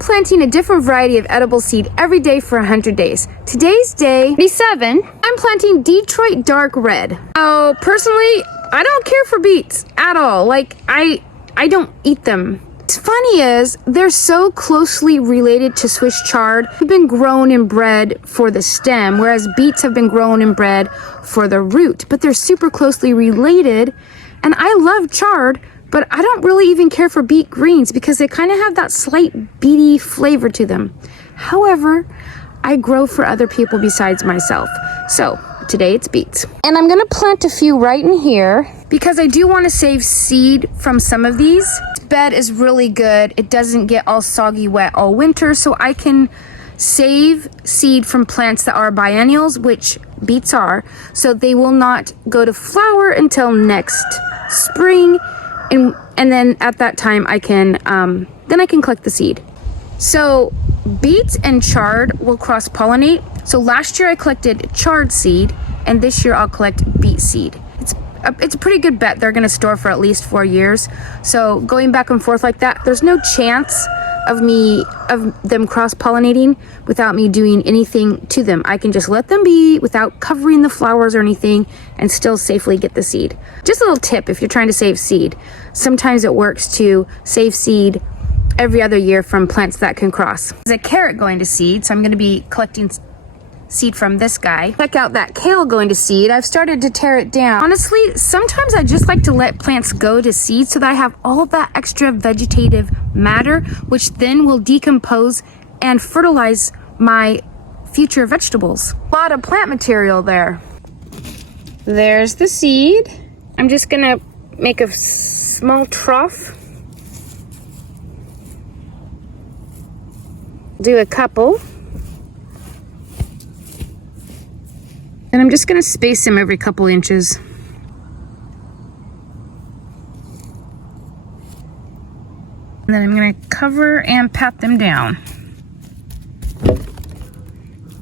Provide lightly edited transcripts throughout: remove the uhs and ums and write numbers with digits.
I'm planting a different variety of edible seed every day for 100 days. Today's day 37. I'm planting Detroit Dark Red. Oh, personally, I don't care for beets at all. Like, I don't eat them. What's funny is they're so closely related to Swiss chard. They've been grown and bred for the stem, whereas beets have been grown and bred for the root, but they're super closely related. And I love chard, but I don't really even care for beet greens because they kind of have that slight beety flavor to them. However, I grow for other people besides myself. So today it's beets. And I'm gonna plant a few right in here because I do want to save seed from some of these. This bed is really good. It doesn't get all soggy wet all winter, so I can save seed from plants that are biennials, which beets are, so they will not go to flower until next spring. And then at that time I can collect the seed. So beets and chard will cross-pollinate. So last year I collected chard seed, and this year I'll collect beet seed. It's a pretty good bet they're gonna store for at least 4 years. So going back and forth like that, there's no chance of them cross-pollinating without me doing anything to them. I can just let them be without covering the flowers or anything and still safely get the seed. Just a little tip if you're trying to save seed. Sometimes it works to save seed every other year from plants that can cross. There's a carrot going to seed, so I'm going to be collecting seed from this guy. Check out that kale going to seed. I've started to tear it down. Honestly, sometimes I just like to let plants go to seed so that I have all that extra vegetative matter, which then will decompose and fertilize my future vegetables. A lot of plant material there. There's the seed. I'm just gonna make a small trough. Do a couple. And I'm just gonna space them every couple inches. And then I'm gonna cover and pat them down.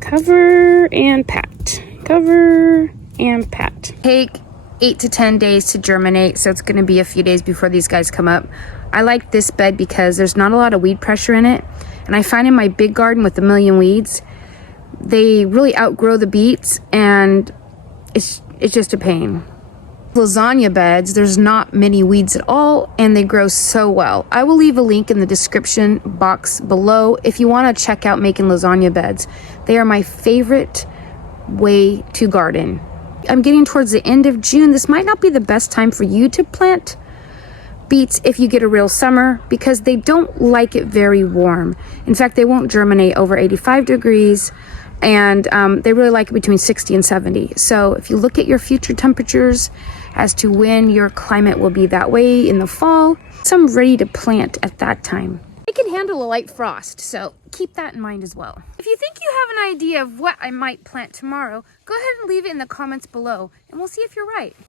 Cover and pat. Cover and pat. Take 8 to 10 days to germinate, so it's gonna be a few days before these guys come up. I like this bed because there's not a lot of weed pressure in it. And I find in my big garden with a million weeds, they really outgrow the beets, and it's just a pain. Lasagna beds, there's not many weeds at all, and they grow so well. I will leave a link in the description box below if you want to check out making lasagna beds. They are my favorite way to garden. I'm getting towards the end of June. This might not be the best time for you to plant beets if you get a real summer, because they don't like it very warm. In fact, they won't germinate over 85 degrees. And they really like it between 60 and 70. So if you look at your future temperatures as to when your climate will be that way in the fall, I'm ready to plant at that time. I can handle a light frost, so keep that in mind as well. If you think you have an idea of what I might plant tomorrow, go ahead and leave it in the comments below, and we'll see if you're right.